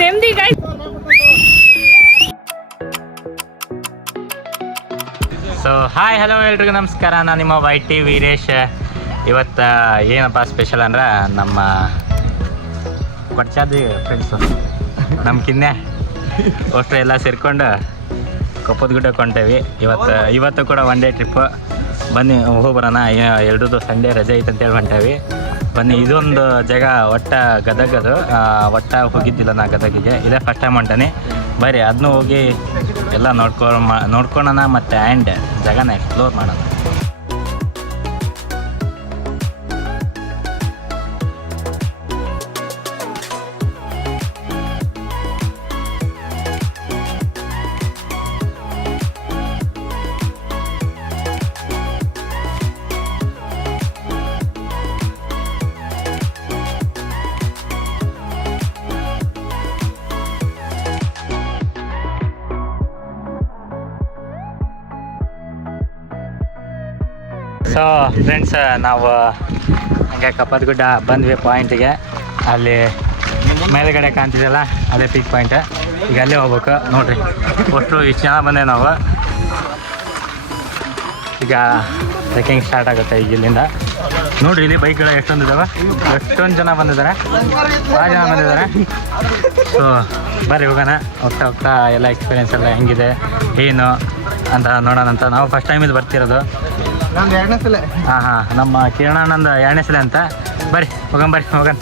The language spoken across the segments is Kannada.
ನೆಮ್ಮದಿ ಗೈಸ್. ಸೊ ಹಾಯ್ ಹಲೋ ಎಲ್ರಿಗೂ ನಮಸ್ಕಾರ. ನಾನು ನಿಮ್ಮ YT ವೀರೇಶ್. ಇವತ್ತು ಏನಪ್ಪ ಸ್ಪೆಷಲ್ ಅಂದ್ರೆ ನಮ್ಮ ಕೊಡ್ಚಾದಿ ಫ್ರೆಂಡ್ಸು ನಮ್ಗಿನ್ನೆ ಅಷ್ಟು ಎಲ್ಲ ಸೇರ್ಕೊಂಡು ಕೊಪ್ಪದ ಗುಡ್ಡಕ್ಕೆ ಹೊಂಟೇವಿ. ಇವತ್ತು ಕೂಡ ಒನ್ ಡೇ ಟ್ರಿಪ್ಪು. ಬನ್ನಿ ಹೋಗ್ಬರೋಣ. ಎರಡೂ ಸಂಡೇ ರಜೆ ಐತೆ ಅಂತೇಳಿ ಹೊಂಟೇವಿ. ಬನ್ನಿ, ಇದೊಂದು ಜಾಗ ಗದಗದು. ಹೋಗಿದ್ದಿಲ್ಲ ನಾ ಗದಗಿಗೆ, ಇದೇ ಫಸ್ಟ್ ಟೈಮ್ ಹೊಂಟಾನೆ. ಬರ್ರಿ ಅದನ್ನೂ ಹೋಗಿ ಎಲ್ಲ ನೋಡ್ಕೊಳ್ಳೋಣ ಮತ್ತು ಆ್ಯಂಡ್ ಜಾಗನ ಎಕ್ಸ್ಪ್ಲೋರ್ ಮಾಡೋಣ. ಸೊ ಫ್ರೆಂಡ್ಸ್, ನಾವು ಹಂಗೆ ಕಪ್ಪದ ಗುಡ್ಡ ಬಂದ್ವಿ ಪಾಯಿಂಟಿಗೆ. ಅಲ್ಲಿ ಮೇಲುಗಡೆ ಕಾಣ್ತಿದೆಯಲ್ಲ ಅದೇ ಪಿಕ್ ಪಾಯಿಂಟ್. ಈಗ ಅಲ್ಲೇ ಹೋಗ್ಬೇಕು. ನೋಡಿರಿ ಅಷ್ಟು ಇಷ್ಟು ಜನ ಬಂದೆ ನಾವು. ಈಗ ಟ್ರೆಕ್ಕಿಂಗ್ ಸ್ಟಾರ್ಟ್ ಆಗುತ್ತೆ ಈಗ ಇಲ್ಲಿಂದ. ನೋಡಿರಿ ಇಲ್ಲಿ ಬೈಕ್ಗಳು ಎಷ್ಟೊಂದು ಇದ್ದಾವೆ, ಎಷ್ಟೊಂದು ಜನ ಬಂದಿದ್ದಾರೆ, ಭಾಳ ಜನ ಬಂದಿದ್ದಾರೆ. ಸೊ ಬರ್ರಿ ಹೋಗೋಣ. ಹೋಗ್ತಾ ಎಲ್ಲ ಎಕ್ಸ್ಪೀರಿಯೆನ್ಸ್ ಎಲ್ಲ ಹೆಂಗಿದೆ ಏನು ಅಂತ ನೋಡೋಣ ಅಂತ. ನಾವು ಫಸ್ಟ್ ಟೈಮ್ ಇದು ಬರ್ತಿರೋದು. ಹಾಂ, ನಮ್ಮ ಕಿರಣಾನಂದ 2ನೇ ಸಲ ಅಂತ. ಬರ್ರಿ ಹೋಗೋಣ.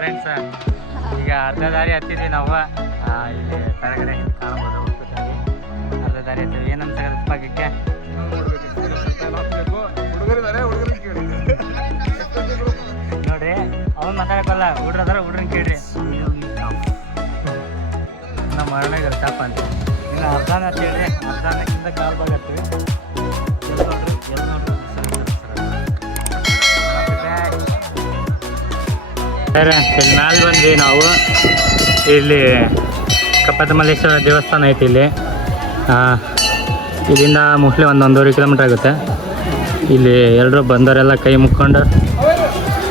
ಫ್ರೆಂಡ್ಸ್, ಈಗ ಅರ್ಧ ದಾರಿ ಹತ್ತಿದ್ವಿ ನಾವು. ಇಲ್ಲಿ ಕೆಳಗಡೆ ಕಾಣ್ಬೋದು ಹೋಗ್ತಿದ್ದೀವಿ. ಅರ್ಧ ದಾರಿ ಹತ್ತಿದ್ವಿ. ಏನು ಅನ್ಸಕ್ಕೆ ಪಾಕಕ್ಕೆ ನೋಡ್ರಿ, ಅವ್ನು ಮಾತಾಡೋಕ್ಕಲ್ಲ, ಹುಡ್ರದಾರ ಹುಡ್ರನ್ನ ಕೇಳ್ರಿ. ನಮ್ಮ ಅರಣ್ಯಗಳು ಟಾಪ್ ಅಂತ ಇನ್ನು ಅರ್ಧಾನ ಕೇಳ್ರಿ. ಅರ್ಧಾನಕ್ಕಿಂತ ಕಾಲು ಭಾಗ ಹತ್ತೀವಿ. ಸರಿ, ಇಲ್ಲಿ ಮ್ಯಾಲೆ ಬಂದ್ವಿ ನಾವು. ಇಲ್ಲಿ ಕಪ್ಪತ್ತ ಮಲ್ಲೇಶ್ವರ ದೇವಸ್ಥಾನ ಐತಿ ಇಲ್ಲಿ. ಇಲ್ಲಿಂದ ಮೋಸ್ಟ್ಲಿ 1-1.5 ಕಿಲೋಮೀಟ್ರ್ ಆಗುತ್ತೆ. ಇಲ್ಲಿ ಎಲ್ಲರೂ ಬಂದವರೆಲ್ಲ ಕೈ ಮುಕ್ಕೊಂಡು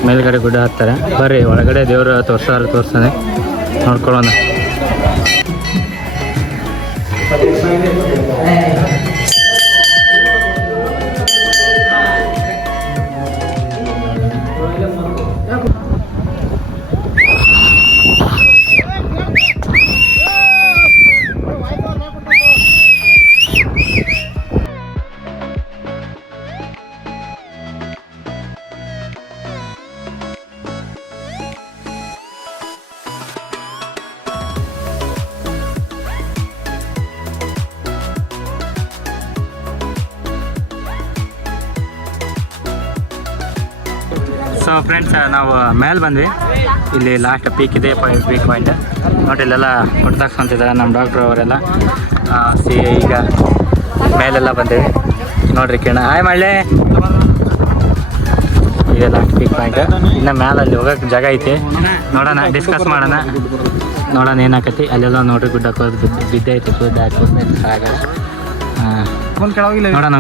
ಮೇಲ್ಗಡೆ ಗುಡ್ಡ ಹತ್ತಾರೆ. ಬರ್ರಿ ಒಳಗಡೆ ದೇವರು ತೋರಿಸ್ತಾನೆ, ನೋಡ್ಕೊಳ್ಳೋಣ. ಸೊ ಫ್ರೆಂಡ್ಸ್, ನಾವು ಮೇಲೆ ಬಂದ್ವಿ. ಇಲ್ಲಿ ಲಾಸ್ಟ್ ಪೀಕ್ ಇದೆ, ಪೀಕ್ ಪಾಯಿಂಟ್. ನೋಡಿ ಇಲ್ಲೆಲ್ಲ ಹೊಡ್ದಾಕ್ಸ್ಕೊಂತಿದ್ದಾರೆ ನಮ್ಮ ಡಾಕ್ಟ್ರು ಅವರೆಲ್ಲ. ಈಗ ಮೇಲೆಲ್ಲ ಬಂದೇವಿ. ನೋಡ್ರಿ ಕಿರಣ ಹಾಯ್ ಮಾಡಲೇ. ಇದೆ ಲಾಸ್ಟ್ ಪೀಕ್ ಪಾಯಿಂಟ್. ಇನ್ನು ಮೇಲೆ ಅಲ್ಲಿ ಹೋಗೋಕೆ ಜಾಗ ಐತಿ. ನೋಡೋಣ, ಡಿಸ್ಕಸ್ ಮಾಡೋಣ, ಏನಾಕತಿ. ಅಲ್ಲೆಲ್ಲ ನೋಡ್ರಿ ಗುಡ್ಡ ಬಿದ್ದೈತಿ, ಆಗ ನೋಡೋಣ.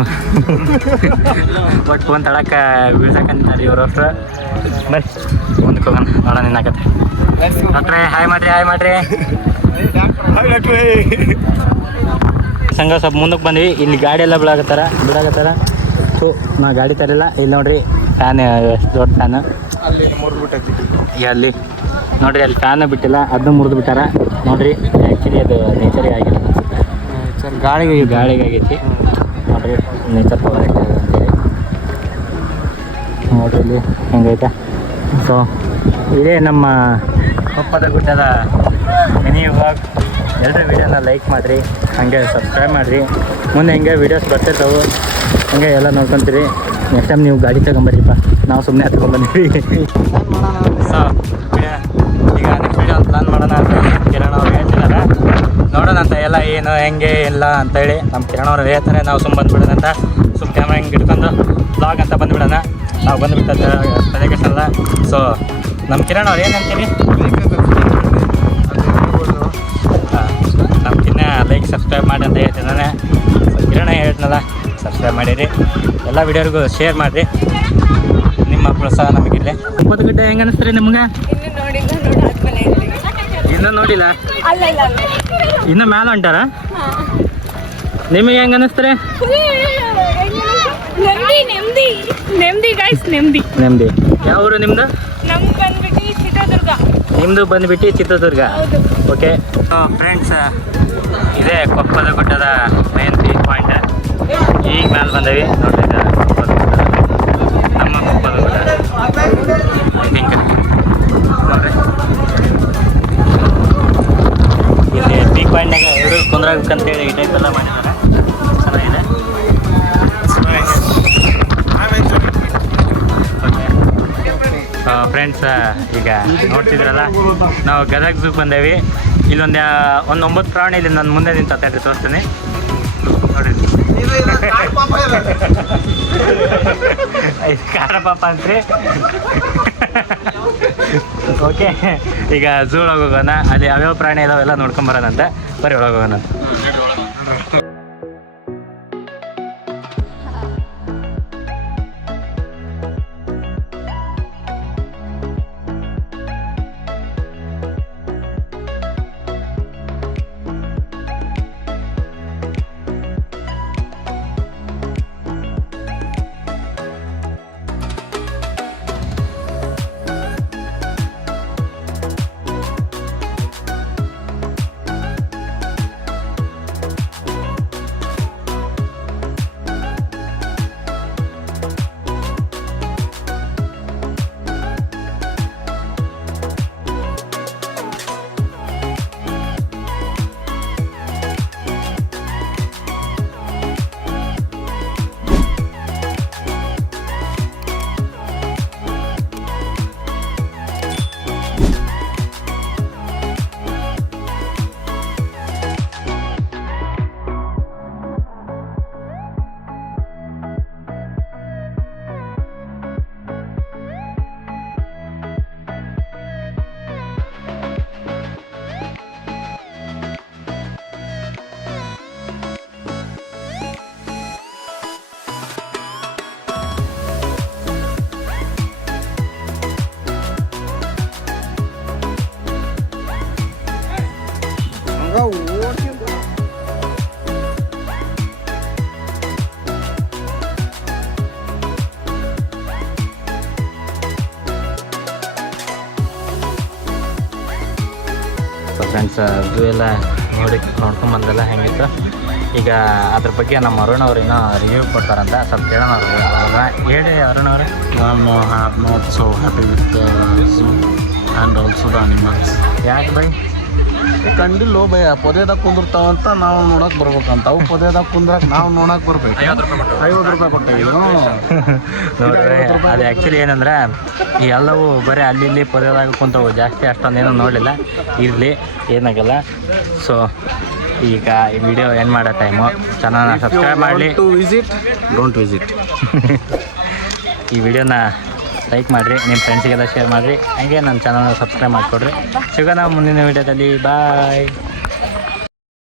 ಬಟ್ ಫೋನ್ ತಳಕ್ಕೆ ಬೀಳ್ಸಕ್ಕಂತಾರೆ ಇವರು ಅಷ್ಟು. ಬರ್ರಿ ಮುಂದಕ್ಕೆ ಹೋಗೋಣ, ನೋಡೋಣ ಏನಾಕತ್ತೆ. ಡಾಕ್ಟ್ರೇ ಹಾಯ್ ಮಾಡ್ರಿ. ಸಂಘ ಸ್ವಲ್ಪ ಮುಂದಕ್ಕೆ ಬಂದ್ವಿ. ಇಲ್ಲಿ ಗಾಡಿ ಎಲ್ಲ ಬಿಡಾಕತ್ತಾರ. ಸೊ ನಾ ಗಾಡಿ ತರಿಲ್ಲ. ಇಲ್ಲಿ ನೋಡ್ರಿ ಫ್ಯಾನ್, ಎಷ್ಟು ದೊಡ್ಡ ಫ್ಯಾನು ಅಲ್ಲಿ ನೋಡ್ರಿ. ಅಲ್ಲಿ ಫ್ಯಾನ್ ಬಿಟ್ಟಿಲ್ಲ, ಅದನ್ನು ಮುರಿದು ಬಿಟ್ಟಾರ ನೋಡ್ರಿ. ಆ್ಯಕ್ಚುಲಿ ಅದು ನೇಚರಿಗೆ ಆಗಿಲ್ಲ ಅನ್ಸುತ್ತೆ, ಗಾಳಿಗೆ ಆಗೈತಿ. ನೋಡ್ರಿ ನೇಚರ್ ಫಾರೆಸ್ಟ್ ಅಂತೇಳಿ ನೋಡ್ರಿ ಇಲ್ಲಿ ಹೆಂಗೈತೆ. ಸೊ ಇದೇ ನಮ್ಮ ಕೊಪ್ಪದ ಗುಡ್ಡದ ಮಿನಿ ವ್ಲಾಗ್. ಎಲ್ಲರೂ ವೀಡಿಯೋನ ಲೈಕ್ ಮಾಡಿರಿ, ಹಾಗೆ ಸಬ್ಸ್ಕ್ರೈಬ್ ಮಾಡಿರಿ. ಮುಂದೆ ಹಿಂಗೆ ವೀಡಿಯೋಸ್ ಬರ್ತಿರ್ತಾವೆ, ಹಂಗೆ ಎಲ್ಲ ನೋಡ್ಕೊತೀರಿ. ನೆಕ್ಸ್ಟ್ ಟೈಮ್ ನೀವು ಗಾಡಿ ತಗೊಂಬರ್ರಿಪ್ಪ, ನಾವು ಸುಮ್ಮನೆ ಹತ್ಕೊಂಡ್ಬಂದ್ವಿ. ಸೊ ಈಗ ನೆಕ್ಸ್ಟ್ ವೀಡಿಯೋ ಪ್ಲಾನ್ ಮಾಡೋಣ ಅಂತ ಕಿರಣ್ ಅವ್ರು ಹೇಳ್ತಿದ್ದಾರೆ. ನೋಡೋಣ ಅಂತ ಎಲ್ಲ ಏನು ಹೆಂಗೆ ಇಲ್ಲ ಅಂತೇಳಿ ನಮ್ಮ ಕಿರಣ್ ಅವ್ರು ಹೇಳ್ತಾರೆ. ನಾವು ಸುಮ್ಮ ಬಂದುಬಿಡೋಣ ಅಂತ ಸುಮ್ಮ ಕ್ಯಾಮ್ರಾ ಹಿಂಗೆ ಹಿಡ್ಕೊಂಡು ಬ್ಲಾಗ್ ಅಂತ ಬಂದುಬಿಡೋಣ. ನಾವು ಬಂದುಬಿಟ್ಟ ತಲೆಗೆಸಲ್ಲ. ಸೊ ನಮ್ಮ ಕಿರಣ್ ಅವ್ರು ಏನಂತೀನಿ, ನಮ್ಗಿನ್ನ ಲೈಕ್ ಸಬ್ಸ್ಕ್ರೈಬ್ ಮಾಡಿ ಅಂತ ಹೇಳ್ತಿದ್ದಾನೆ. ಕಿರಣ ಹೇಳ್ತನಲ್ಲ, ಸಬ್ಸ್ಕ್ರೈಬ್ ಮಾಡಿರಿ, ಎಲ್ಲ ವಿಡಿಯೋರಿಗೂ ಶೇರ್ ಮಾಡಿರಿ. ನಿಮ್ಮ ಪ್ರೋತ್ಸಾಹ ನಮಗಿರಲಿ. ಕೊಪ್ಪದಗುಡ್ಡ ಹೆಂಗೆ ಅನಿಸ್ತೀರಿ ನಿಮ್ಗೆ? ಇನ್ನೂ ನೋಡಿಲ್ಲ, ಇನ್ನು ಮ್ಯಾಲೆ ಹೊಂಟಾರ. ನಿಮಗೆ ಹೆಂಗೆ ಅನಿಸ್ತಾರೆ? ನೆಮ್ಮದಿ ಗೈಸ್, ನೆಮ್ಮದಿ. ಯಾವ ಊರು ನಿಮ್ಮದು? ನಮ್ದು ಬಂದ್ಬಿಟ್ಟು ಚಿತ್ರದುರ್ಗ. ನಿಮ್ಮದು ಬಂದುಬಿಟ್ಟು ಚಿತ್ರದುರ್ಗ. ಓಕೆ ಫ್ರೆಂಡ್ಸ್, ಇದೇ ಕೊಪ್ಪದ ಗುಡ್ಡದ ಮೇನ್ ಪೀಕ್ ಪಾಯಿಂಟ್. ಈಗ ಮೇಲೆ ಬಂದೇವಿ ನೋಡ್ರಿ, ಕೊಪ್ಪದ ಗುಡ್ಡ, ನಮ್ಮ ಕೊಪ್ಪದ ಗುಡ್ಡ. ಐ ಥಿಂಕ್ ನೋಡ್ರಿ, ಇಲ್ಲಿ ಪೀಕ್ ಪಾಯಿಂಟ್ನಾಗ ಎರಡು ಕುಂದ್ರಾಗಬೇಕಂತೇಳಿ ಈ ಟೈಪ್ ಎಲ್ಲ ಮಾಡಿದ್ದಾರೆ. ಚೆನ್ನಾಗಿದೆ. ಫ್ರೆಂಡ್ಸ್, ಈಗ ನೋಡ್ತಿದ್ರಲ್ಲ, ನಾವು ಗದಗ ಝೂಗೆ ಬಂದೇವಿ. ಇಲ್ಲೊಂದು 9 ಪ್ರಾಣಿ ಇಲ್ಲಿ ನನ್ನ ಮುಂದೆ ನಿಂತು ತೋರಿಸ್ತೀನಿ ನೋಡ್ರಿ. ಕಾಡ ಪಾಪ ಅಂತ್ರಿ. ಓಕೆ, ಈಗ ಝೂ ಒಳಗೆ ಹೋಗೋಣ. ಅಲ್ಲಿ ಯಾವ್ಯಾವ ಪ್ರಾಣಿ ಇದಾವೆಲ್ಲ ನೋಡ್ಕೊಂಬರೋಣಂತೆ. ಬರೀ ಒಳಗೆ ಹೋಗೋಣ. ಫ್ರೆಂಡ್ಸ್, ಝೂ ಎಲ್ಲ ನೋಡ್ಕೊಂಬಂದೆಲ್ಲ ಹೆಂಗಿತ್ತು. ಈಗ ಅದ್ರ ಬಗ್ಗೆ ನಮ್ಮ ಅರುಣ್ ಅವ್ರು ಇನ್ನೂ ರಿವ್ಯೂ ಕೊಡ್ತಾರಂತ, ಸ್ವಲ್ಪ ಕೇಳೋಣ. ಹೇಳಿ ಅರುಣ್ ಅವ್ರೆ. ನಾನು have not so happy with zoo and also the animals. ಯಾಕೆ ಬೈ? ಕಂಡಿಲ್ಲ ಭಯ, ಪೊದೆದಾಗ ಕುಂದಿರ್ತಾವಂತ ನಾವು ನೋಡಕ್ ಬರ್ಬೇಕಂತ. ಅವು ಪೊದೆದಾಗ ಕುಂದ್ರಕ್ ನಾವು ನೋಡಕ್ ಬರ್ಬೇಕು. 50 ರೂಪಾಯಿ ಕೊಟ್ಟಿದ್ದು ನೋಡ್ರಿ, ಅದು ಆ್ಯಕ್ಚುಲಿ ಏನಂದ್ರೆ ಈ ಎಲ್ಲವೂ ಬರೀ ಅಲ್ಲಿ ಇಲ್ಲಿ ಪೊದೆದಾಗ ಕುಂತವು, ಜಾಸ್ತಿ ಅಷ್ಟೊಂದೇನು ನೋಡಲಿಲ್ಲ. ಇರಲಿ, ಏನಾಗಲ್ಲ. ಸೊ ಈಗ ಈ ವಿಡಿಯೋ ಏನು ಮಾಡೋ ಟೈಮು. ಚೆನ್ನಾಗಿ ಸಬ್ಸ್ಕ್ರೈಬ್ ಮಾಡಲಿ. Don't visit. ಈ ವಿಡಿಯೋನ ಲೈಕ್ ಮಾಡಿರಿ, ನಿಮ್ಮ ಫ್ರೆಂಡ್ಸಿಗೆಲ್ಲ ಶೇರ್ ಮಾಡಿರಿ. ಹಾಗೆ ನನ್ನ ಚಾನಲ್ನ ಸಬ್ಸ್ಕ್ರೈಬ್ ಮಾಡಿಕೊಡ್ರಿ. ಸಿಗೋಣ ಮುಂದಿನ ವಿಡಿಯೋದಲ್ಲಿ. ಬಾಯ್.